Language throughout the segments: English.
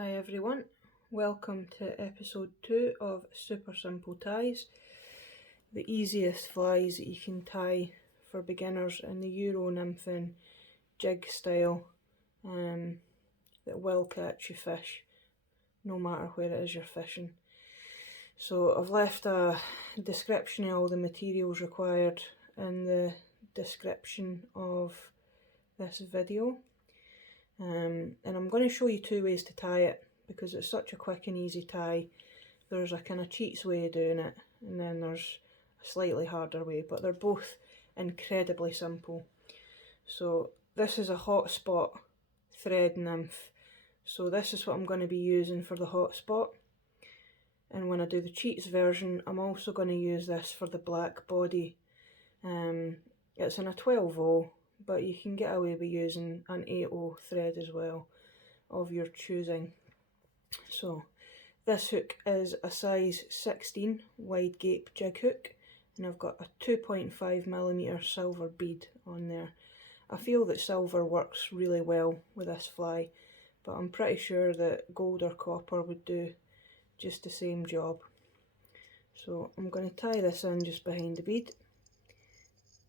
Hi everyone, welcome to episode 2 of Super Simple Ties, the easiest flies that you can tie for beginners in the Euro nymphing jig style that will catch you fish no matter where it is you're fishing. So I've left a description of all the materials required in the description of this video. And I'm going to show you two ways to tie it because it's such a quick and easy tie. There's a kind of cheats way of doing it, and then there's a slightly harder way, but they're both incredibly simple. So this is a hot spot thread nymph. So this is what I'm going to be using for the hot spot. And when I do the cheats version, I'm also going to use this for the black body. It's in a 12/0. But you can get away with using an 8/0 thread as well, of your choosing. So this hook is a size 16 wide gape jig hook, and I've got a 2.5mm silver bead on there. I feel that silver works really well with this fly, but I'm pretty sure that gold or copper would do just the same job. So I'm going to tie this in just behind the bead,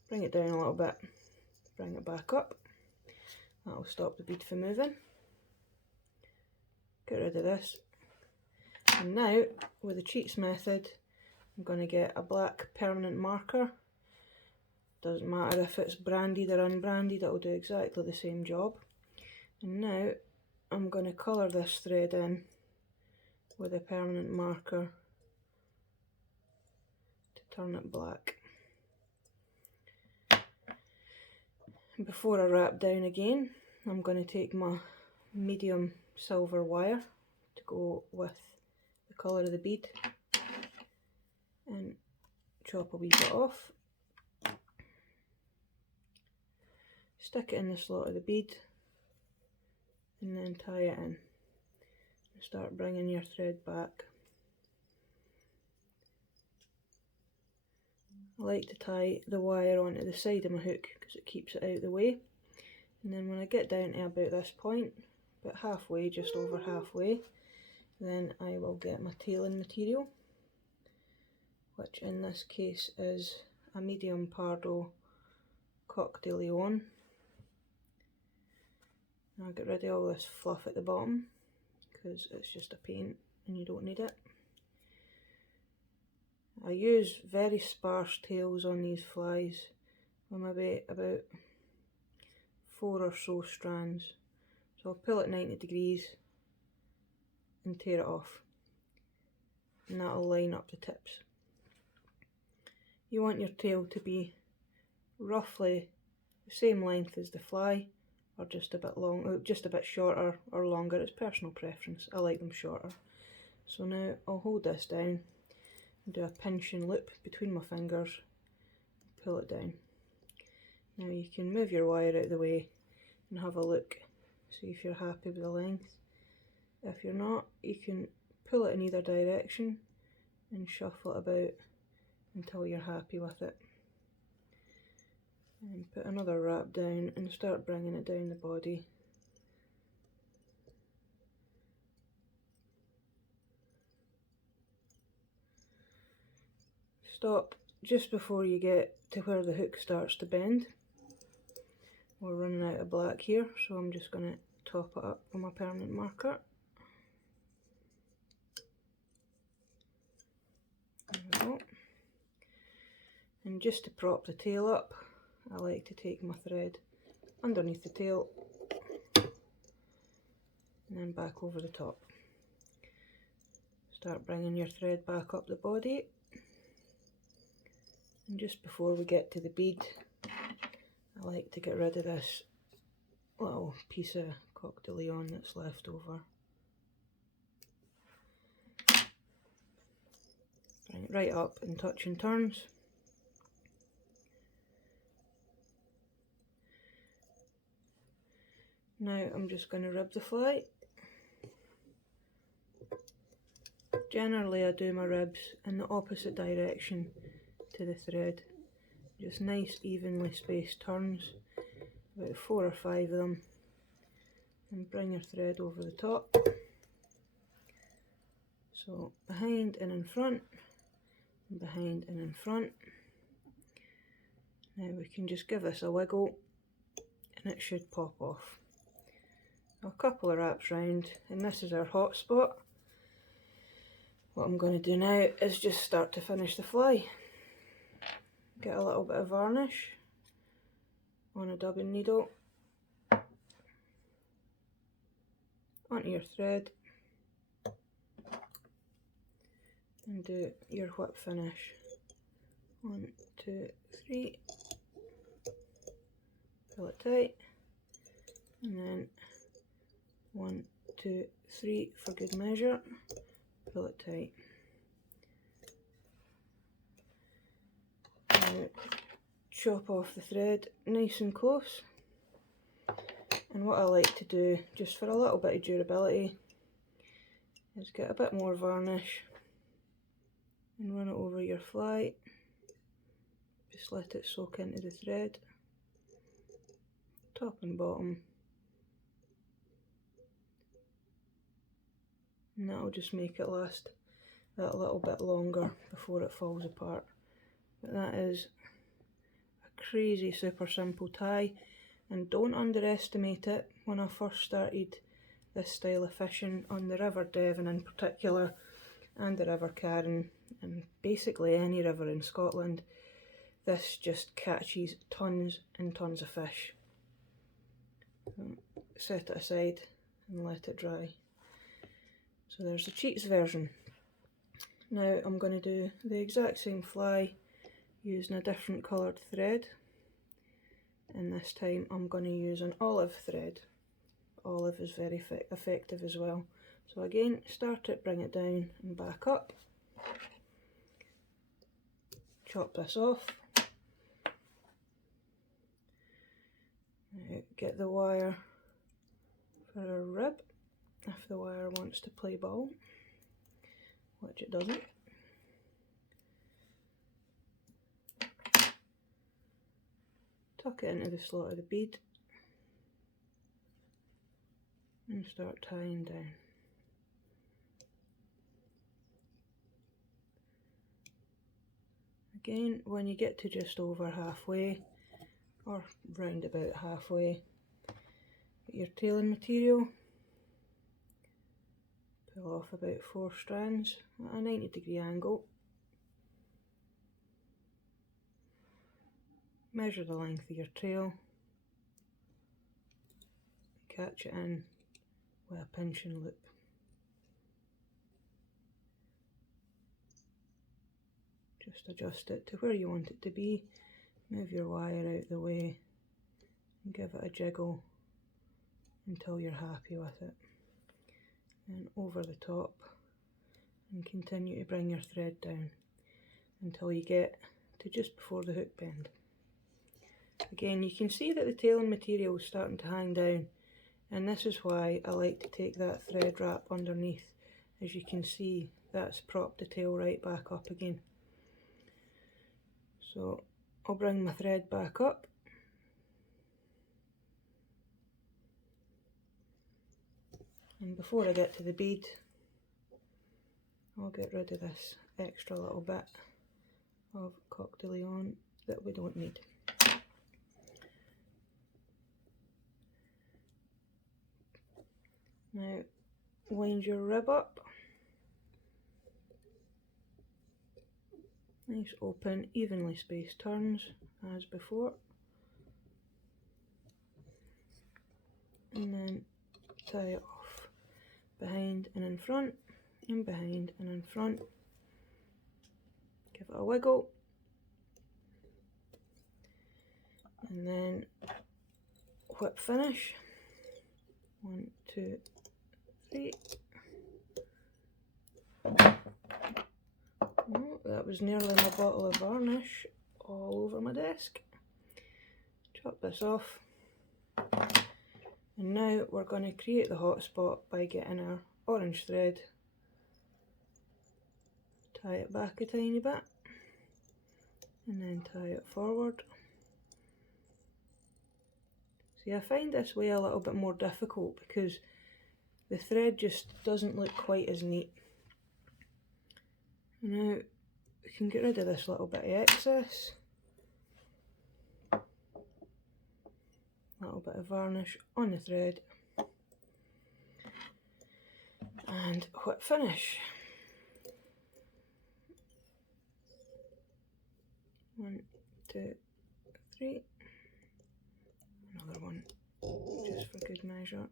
bring it down a little bit, bring it back up. That'll stop the bead from moving. Get rid of this. And now, with the cheats method, I'm going to get a black permanent marker. Doesn't matter if it's branded or unbranded, it'll do exactly the same job. And now, I'm going to colour this thread in with a permanent marker to turn it black. Before I wrap down again, I'm going to take my medium silver wire to go with the colour of the bead and chop a wee bit off. Stick it in the slot of the bead and then tie it in. And start bringing your thread back. I like to tie the wire onto the side of my hook because it keeps it out of the way. And then when I get down to about this point, about halfway, just over halfway, then I will get my tailing material, which in this case is a medium Pardo Coq de Leon. I'll get rid of all this fluff at the bottom because it's just a paint and you don't need it. I use very sparse tails on these flies, with maybe about 4 or so strands. So I'll pull it 90 degrees and tear it off, and that'll line up the tips. You want your tail to be roughly the same length as the fly, or just a bit long, just a bit shorter or longer. It's personal preference. I like them shorter. So now I'll hold this down and do a pinch and loop between my fingers, pull it down. Now you can move your wire out of the way and have a look, see if you're happy with the length. If you're not, you can pull it in either direction and shuffle it about until you're happy with it. And put another wrap down and start bringing it down the body. Stop just before you get to where the hook starts to bend. We're running out of black here, so I'm just going to top it up with my permanent marker. There we go. And just to prop the tail up, I like to take my thread underneath the tail and then back over the top. Start bringing your thread back up the body. And just before we get to the bead, I like to get rid of this little piece of Coq de Leon that's left over. Bring it right up and touch and turns. Now I'm just going to rib the fly. Generally I do my ribs in the opposite direction to the thread. Just nice evenly spaced turns, about 4 or 5 of them, and bring your thread over the top. So behind and in front, and behind and in front. Now we can just give this a wiggle and it should pop off. A couple of wraps round, and this is our hot spot. What I'm going to do now is just start to finish the fly. Get a little bit of varnish on a dubbing needle onto your thread and do your whip finish. 1, 2, 3, pull it tight, and then 1, 2, 3 for good measure, pull it tight. Now chop off the thread nice and close, and what I like to do, just for a little bit of durability, is get a bit more varnish and run it over your fly. Just let it soak into the thread, top and bottom, and that'll just make it last that little bit longer before it falls apart. But that is a crazy super simple tie, and don't underestimate it. When I first started this style of fishing on the River Devon in particular, and the River Carron, and basically any river in Scotland, this just catches tons and tons of fish. Set it aside and let it dry. So there's the cheats version. Now I'm going to do the exact same fly using a different coloured thread, and this time I'm going to use an olive thread. Olive is very effective as well. So again, start it, bring it down and back up. Chop this off. Now get the wire for a rib if the wire wants to play ball, which it doesn't. Tuck it into the slot of the bead and start tying down. Again, when you get to just over halfway, or round about halfway, get your tailing material, pull off about 4 strands at a 90-degree angle. Measure the length of your trail, catch it in with a pinching loop. Just adjust it to where you want it to be, move your wire out the way and give it a jiggle until you're happy with it. Then over the top and continue to bring your thread down until you get to just before the hook bend. Again, you can see that the tailing material is starting to hang down, and this is why I like to take that thread wrap underneath. As you can see, that's propped the tail right back up again. So I'll bring my thread back up, and before I get to the bead, I'll get rid of this extra little bit of coq de lion that we don't need. Now wind your rib up, nice open evenly spaced turns as before, and then tie it off behind and in front, and behind and in front. Give it a wiggle, and then whip finish. 1, 2, 3. Oh, that was nearly my bottle of varnish all over my desk. Chop this off. And now we're going to create the hot spot by getting our orange thread, tie it back a tiny bit, and then tie it forward. See, I find this way a little bit more difficult because the thread just doesn't look quite as neat. Now we can get rid of this little bit of excess. Little bit of varnish on the thread and whip finish. 1, 2, 3. Another one just for good measure.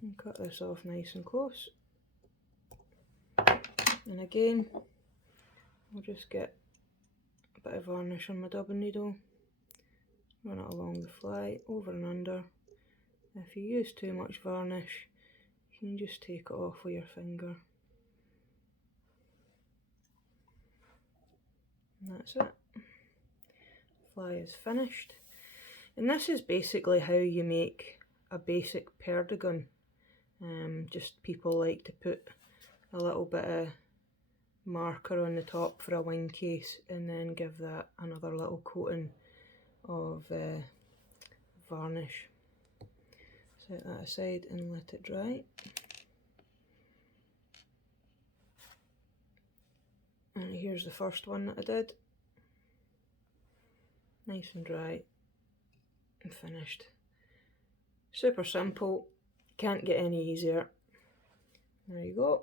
And cut this off nice and close. And again, I'll just get a bit of varnish on my dubbing needle, run it along the fly, over and under. If you use too much varnish, you can just take it off with your finger. And that's it. Fly is finished. And this is basically how you make a basic perdigon. Just people like to put a little bit of marker on the top for a wing case and then give that another little coating of varnish. Set that aside and let it dry. And here's the first one that I did. Nice and dry and finished. Super simple, can't get any easier. There you go.